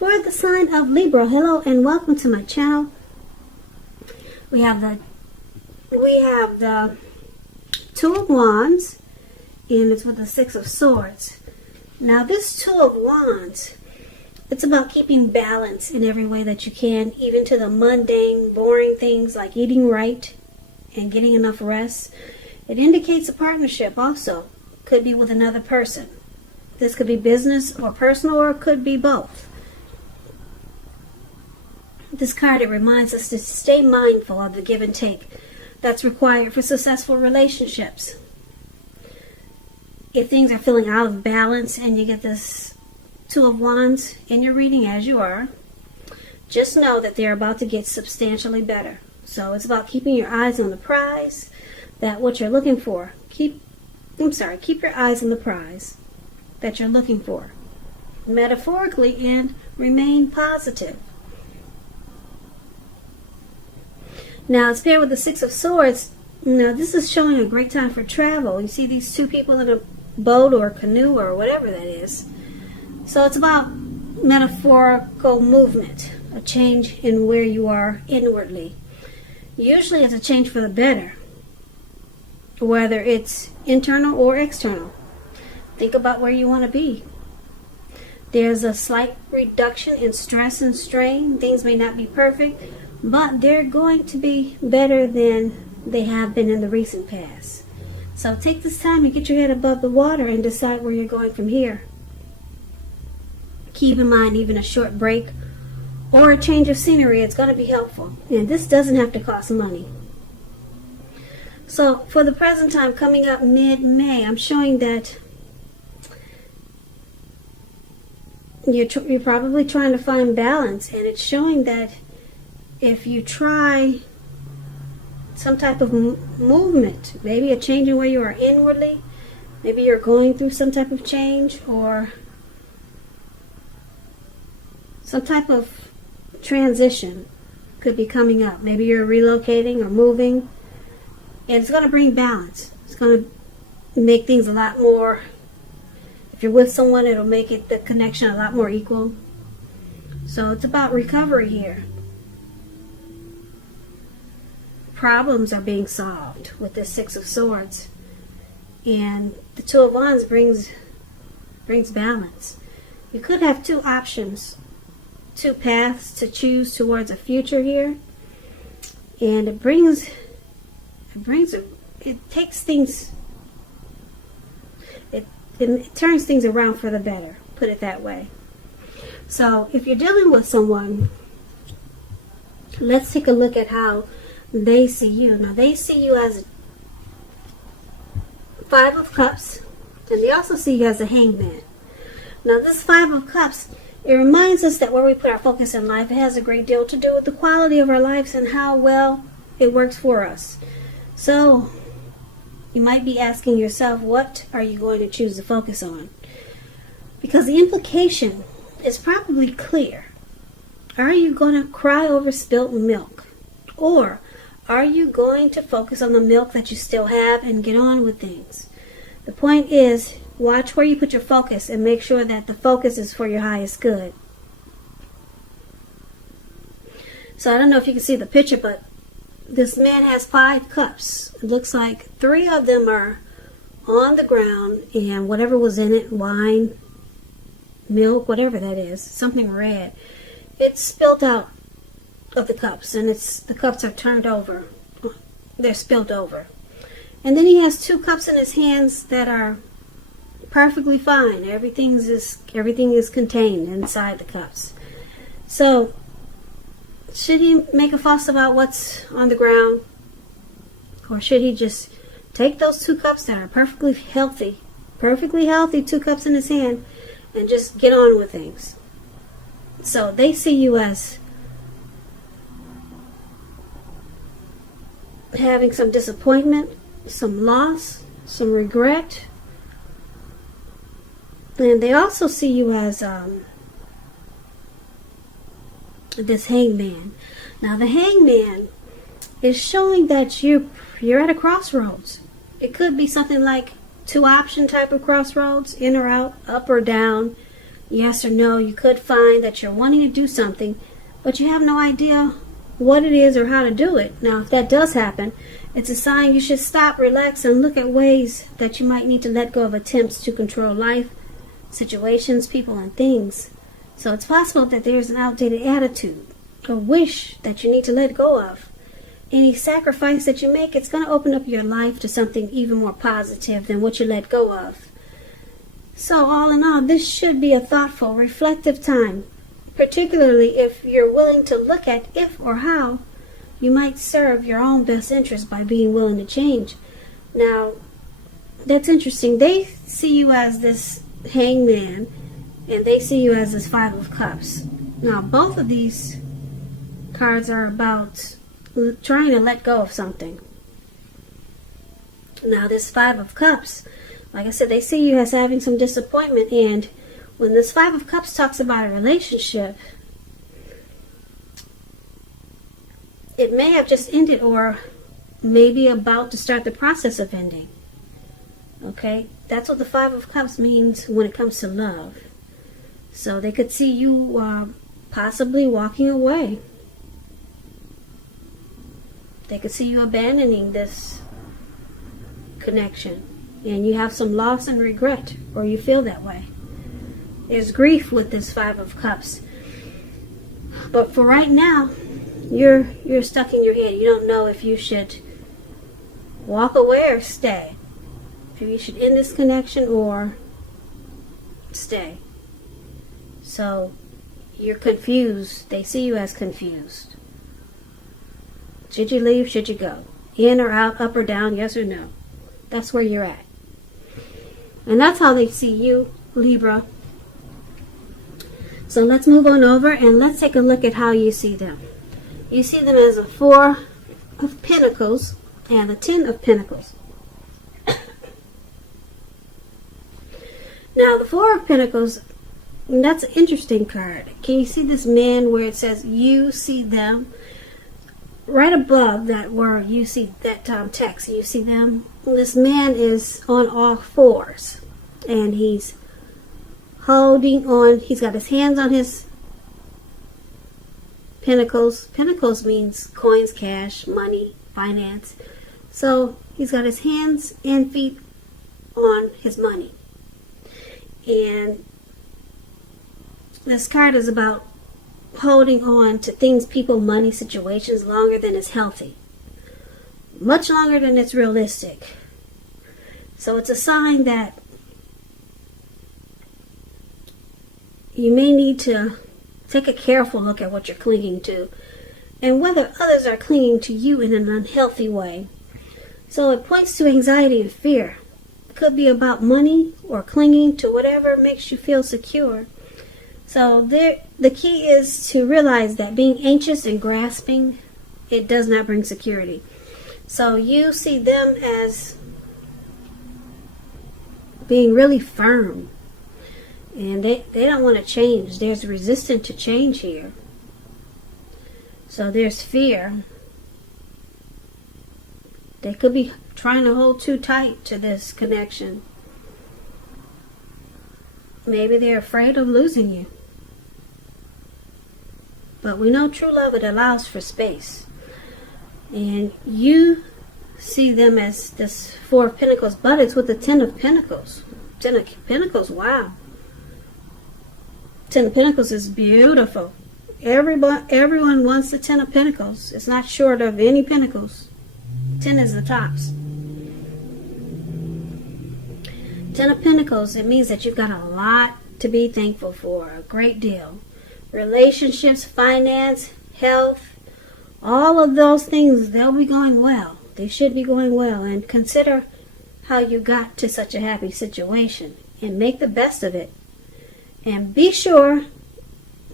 For the sign of Libra, hello and welcome to my channel. We have the Two of Wands, and it's with the Six of Swords. Now this Two of Wands, it's about keeping balance in every way that you can, even to the mundane, boring things like eating right and getting enough rest. It indicates a partnership also. Could be with another person. This could be business or personal, or it could be both. This card, it reminds us to stay mindful of the give and take that's required for successful relationships. If things are feeling out of balance and you get this Two of Wands in your reading, as you are, just know that they're about to get substantially better. So it's about keeping your eyes on the prize, that what you're looking for. Keep your eyes on the prize that you're looking for, metaphorically, and remain positive. Now, it's paired with the Six of Swords. Now, this is showing a great time for travel. You see these two people in a boat or a canoe or whatever that is. So it's about metaphorical movement, a change in where you are inwardly. Usually it's a change for the better, whether it's internal or external. Think about where you want to be. There's a slight reduction in stress and strain. Things may not be perfect, but they're going to be better than they have been in the recent past. So take this time to get your head above the water and decide where you're going from here. Keep in mind, even a short break or a change of scenery is going to be helpful. And this doesn't have to cost money. So for the present time, coming up mid-May, I'm showing that you're probably trying to find balance. And it's showing that if you try some type of movement, maybe a change in where you are inwardly, maybe you're going through some type of change or some type of transition could be coming up. Maybe you're relocating or moving, and it's going to bring balance. It's going to make things a lot more, if you're with someone, it'll make the connection a lot more equal. So it's about recovery here. Problems are being solved with the Six of Swords, and the Two of Wands brings balance. You could have two options, two paths to choose towards a future here, and it takes things, it turns things around for the better, put it that way. So if you're dealing with someone, let's take a look at how they see you. Now they see you as Five of Cups, and they also see you as a Hangman. Now this Five of Cups, it reminds us that where we put our focus in life, it has a great deal to do with the quality of our lives and how well it works for us. So you might be asking yourself, what are you going to choose to focus on? Because the implication is probably clear. Are you going to cry over spilt milk? Or are you going to focus on the milk that you still have and get on with things? The point is, watch where you put your focus and make sure that the focus is for your highest good. So I don't know if you can see the picture, but this man has 5 cups. It looks like 3 of them are on the ground, and whatever was in it, wine, milk, whatever that is, something red, it's spilled out of the cups, and the cups are turned over. They're spilled over. And then he has 2 cups in his hands that are perfectly fine. Everything is contained inside the cups. So should he make a fuss about what's on the ground, or should he just take those 2 cups that are perfectly healthy 2 cups in his hand, and just get on with things? So they see you as having some disappointment, some loss, some regret. And they also see you as this Hangman. Now the Hangman is showing that you're at a crossroads. It could be something like 2 option type of crossroads, in or out, up or down. yes or no. You could find that you're wanting to do something, but you have no idea what it is or how to do it. Now, if that does happen, it's a sign you should stop, relax, and look at ways that you might need to let go of attempts to control life, situations, people, and things. So it's possible that there's an outdated attitude, a wish that you need to let go of. Any sacrifice that you make, it's going to open up your life to something even more positive than what you let go of. So all in all, this should be a thoughtful, reflective time, particularly if you're willing to look at if or how you might serve your own best interest by being willing to change. Now, that's interesting. They see you as this hangman, and they see you as this Five of Cups. Now, both of these cards are about trying to let go of something. Now, this Five of Cups, like I said, they see you as having some disappointment, and when this Five of Cups talks about a relationship, it may have just ended or maybe about to start the process of ending. Okay? That's what the Five of Cups means when it comes to love. So they could see you possibly walking away. They could see you abandoning this connection, and you have some loss and regret, or you feel that way. There's grief with this Five of Cups. But for right now, you're stuck in your head. You don't know if you should walk away or stay. If you should end this connection or stay. So you're confused. They see you as confused. Should you leave? Should you go? In or out? Up or down? Yes or no? That's where you're at. And that's how they see you, Libra. So let's move on over and let's take a look at how you see them. You see them as a Four of Pentacles and a Ten of Pentacles. Now, the Four of Pentacles, that's an interesting card. Can you see this man where it says you see them? Right above that word, you see that text, you see them. This man is on all fours, and he's holding on. He's got his hands on his pentacles. Pentacles means coins, cash, money, finance. So he's got his hands and feet on his money. And this card is about holding on to things, people, money, situations longer than is healthy. Much longer than it's realistic. So it's a sign that you may need to take a careful look at what you're clinging to and whether others are clinging to you in an unhealthy way. So it points to anxiety and fear. It could be about money or clinging to whatever makes you feel secure. So the key is to realize that being anxious and grasping, it does not bring security. So you see them as being really firm. And they don't want to change. There's resistance to change here. So there's fear. They could be trying to hold too tight to this connection. Maybe they're afraid of losing you. But we know true love, it allows for space. And you see them as this Four of Pentacles, but it's with the Ten of Pentacles. Ten of Pentacles, wow. Ten of Pentacles is beautiful. Everyone wants the Ten of Pentacles. It's not short of any pentacles. 10 is the tops. Ten of Pentacles, it means that you've got a lot to be thankful for. A great deal. Relationships, finance, health, all of those things, they'll be going well. They should be going well. And consider how you got to such a happy situation. And make the best of it. And be sure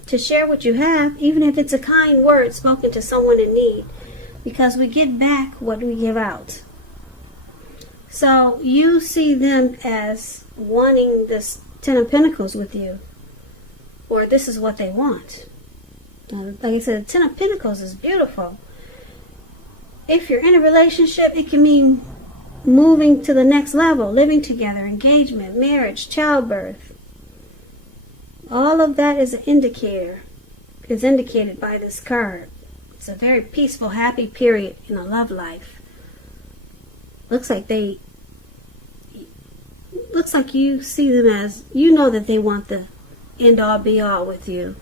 to share what you have, even if it's a kind word spoken to someone in need. Because we get back what we give out. So you see them as wanting this Ten of Pentacles with you. Or this is what they want. Like I said, the Ten of Pentacles is beautiful. If you're in a relationship, it can mean moving to the next level, living together, engagement, marriage, childbirth. All of that is an indicator, is indicated by this card. It's a very peaceful, happy period in a love life. Looks like you see them as, you know that they want the end all be all with you.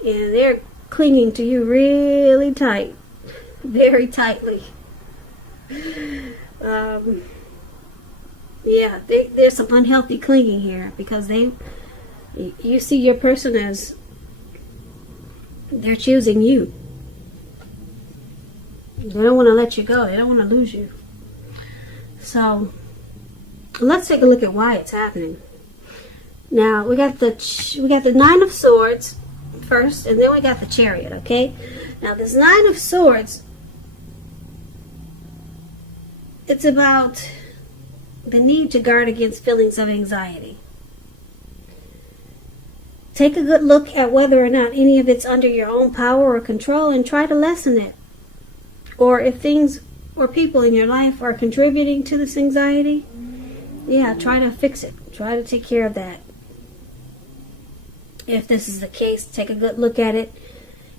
And they're clinging to you really tight. Very tightly. Yeah, there's some unhealthy clinging here because you see your person as they're choosing you. They don't want to let you go. They don't want to lose you. So let's take a look at why it's happening. Now we got the Nine of Swords first, and then we got the Chariot. Okay. Now this Nine of Swords, it's about the need to guard against feelings of anxiety. Take a good look at whether or not any of it's under your own power or control and try to lessen it. Or if things or people in your life are contributing to this anxiety, yeah, try to fix it. Try to take care of that. If this is the case, take a good look at it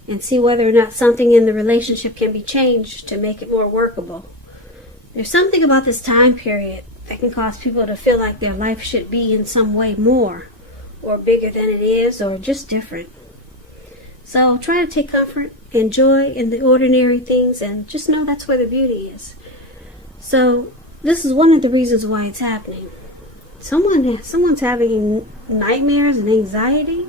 and see whether or not something in the relationship can be changed to make it more workable. There's something about this time period that can cause people to feel like their life should be in some way more or bigger than it is, or just different. So try to take comfort and joy in the ordinary things and just know that's where the beauty is. So this is one of the reasons why it's happening. Someone's having nightmares and anxiety.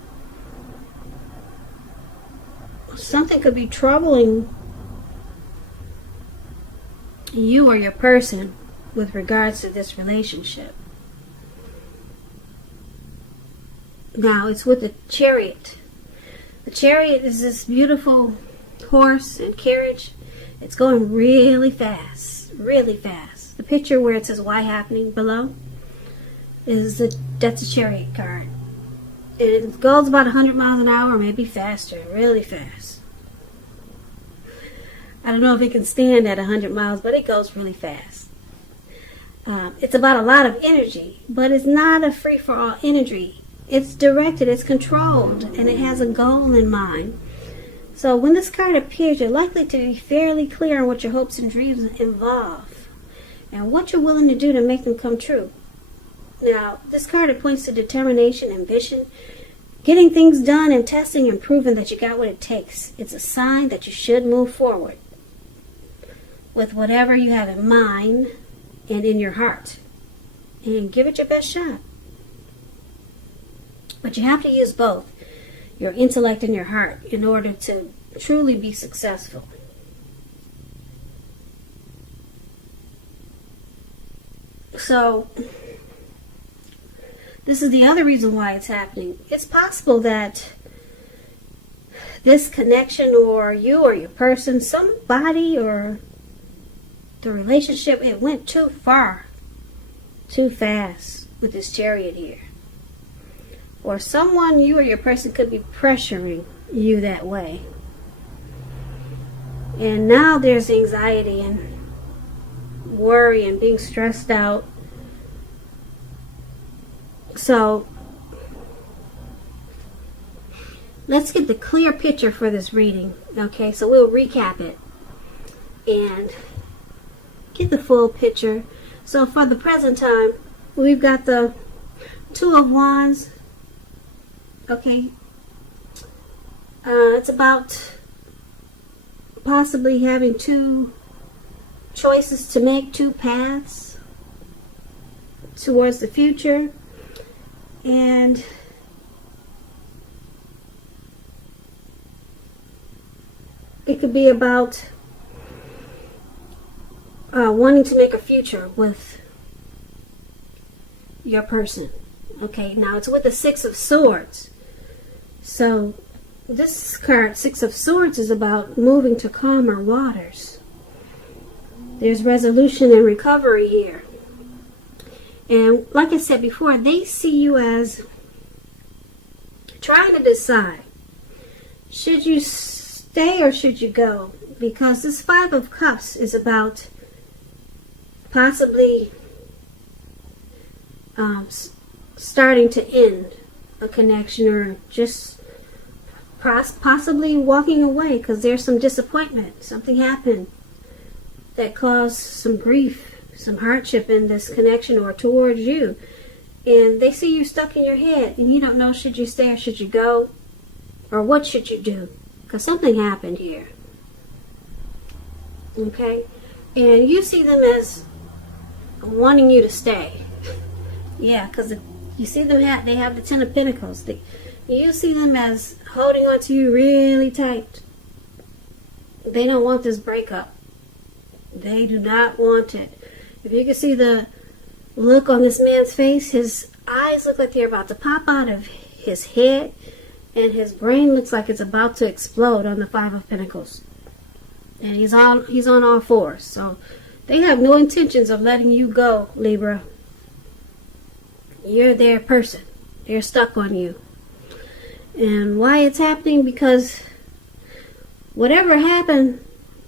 Something could be troubling you or your person with regards to this relationship. Now it's with the Chariot. The Chariot is this beautiful horse and carriage. It's going really fast, really fast. The picture where it says "Why happening" below that's a Chariot card. It goes about 100 miles an hour, maybe faster, really fast. I don't know if it can stand at 100 miles, but it goes really fast. It's about a lot of energy, but it's not a free-for-all energy. It's directed, it's controlled, and it has a goal in mind. So when this card appears, you're likely to be fairly clear on what your hopes and dreams involve and what you're willing to do to make them come true. Now, this card, it points to determination, ambition, getting things done, and testing and proving that you got what it takes. It's a sign that you should move forward with whatever you have in mind and in your heart, and give it your best shot. But you have to use both your intellect and your heart in order to truly be successful. So this is the other reason why it's happening. It's possible that this connection, or you or your person, somebody, or the relationship, it went too far, too fast with this Chariot here. Or someone, you or your person, could be pressuring you that way. And now there's anxiety and worry and being stressed out. So let's get the clear picture for this reading. Okay, so we'll recap it and get the full picture. So for the present time, we've got the Two of Wands. Okay, it's about possibly having two choices to make, two paths towards the future, and it could be about wanting to make a future with your person. Okay, now it's with the Six of Swords. So this card, Six of Swords, is about moving to calmer waters. There's resolution and recovery here. And like I said before, they see you as trying to decide, should you stay or should you go? Because this Five of Cups is about possibly starting to end a connection, or just possibly walking away because there's some disappointment. Something happened that caused some grief, some hardship in this connection or towards you. And they see you stuck in your head and you don't know, should you stay or should you go? Or what should you do? Because something happened here. Okay? And you see them as wanting you to stay. Yeah, because you see them, they have the Ten of Pentacles. You see them as holding on to you really tight. They don't want this breakup. They do not want it. If you can see the look on this man's face, his eyes look like they're about to pop out of his head, and his brain looks like it's about to explode on the Five of Pentacles. And he's on all fours. So they have no intentions of letting you go, Libra. You're their person. They're stuck on you. And why it's happening? Because whatever happened,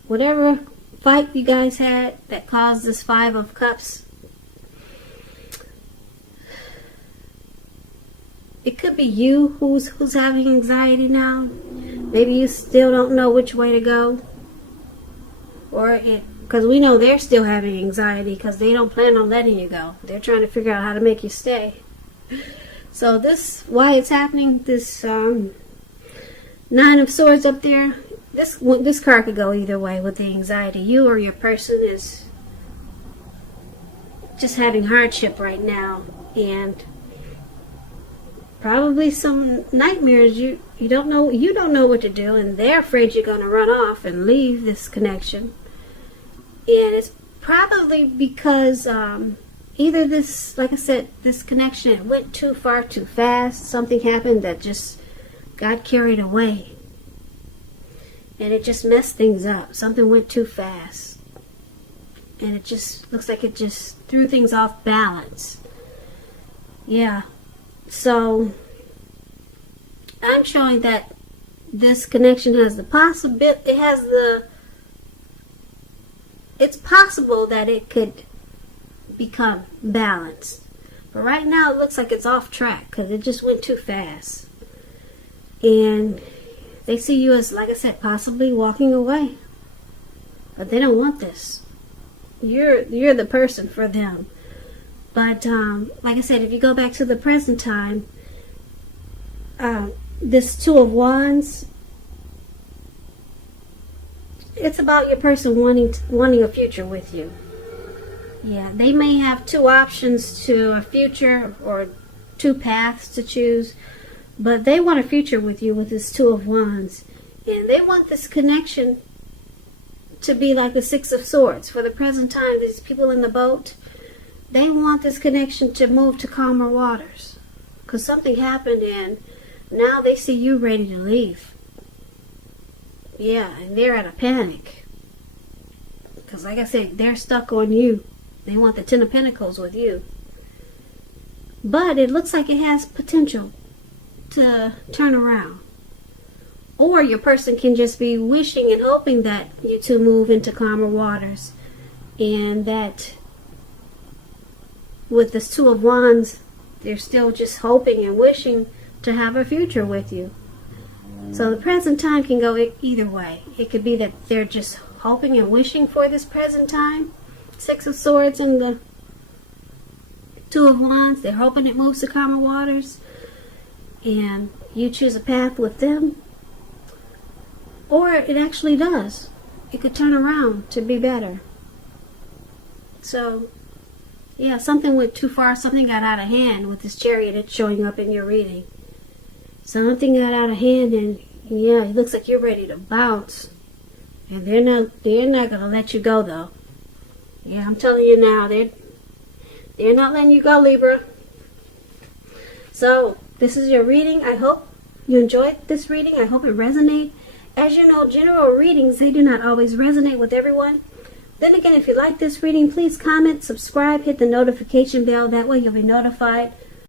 whatever fight you guys had that caused this Five of Cups, it could be you who's having anxiety now. Maybe you still don't know which way to go. Because we know they're still having anxiety because they don't plan on letting you go. They're trying to figure out how to make you stay. So why it's happening, this Nine of Swords up there, this card could go either way with the anxiety. You or your person is just having hardship right now, and probably some nightmares. You don't know what to do, and they're afraid you're going to run off and leave this connection. And it's probably because either this, like I said, this connection went too far too fast. Something happened that just got carried away, and it just messed things up. Something went too fast, and it just looks like it just threw things off balance. Yeah. So I'm showing that this connection has the possibility, it's possible that it could become balanced. But right now it looks like it's off track because it just went too fast. And they see you as, like I said, possibly walking away. But they don't want this. You're the person for them. But like I said, if you go back to the present time, this Two of Wands, it's about your person wanting a future with you. Yeah, they may have two options to a future or two paths to choose, but they want a future with you with this Two of Wands. And they want this connection to be like the Six of Swords. For the present time, these people in the boat, they want this connection to move to calmer waters. Because something happened and now they see you ready to leave. Yeah, and they're at a panic. Because like I said, they're stuck on you. They want the Ten of Pentacles with you. But it looks like it has potential to turn around. Or your person can just be wishing and hoping that you two move into calmer waters. And that with this Two of Wands, they're still just hoping and wishing to have a future with you. So the present time can go either way. It could be that they're just hoping and wishing for this present time. Six of Swords and the Two of Wands. They're hoping it moves to calmer waters. And you choose a path with them. Or it actually does. It could turn around to be better. So, yeah, something went too far. Something got out of hand with this Chariot that's showing up in your reading. Something got out of hand, and yeah, it looks like you're ready to bounce. And they're not gonna let you go though. Yeah, I'm telling you now, they're not letting you go, Libra. So this is your reading. I hope you enjoyed this reading. I hope it resonated. As you know, general readings, they do not always resonate with everyone. Then again, if you like this reading, please comment, subscribe, hit the notification bell. That way you'll be notified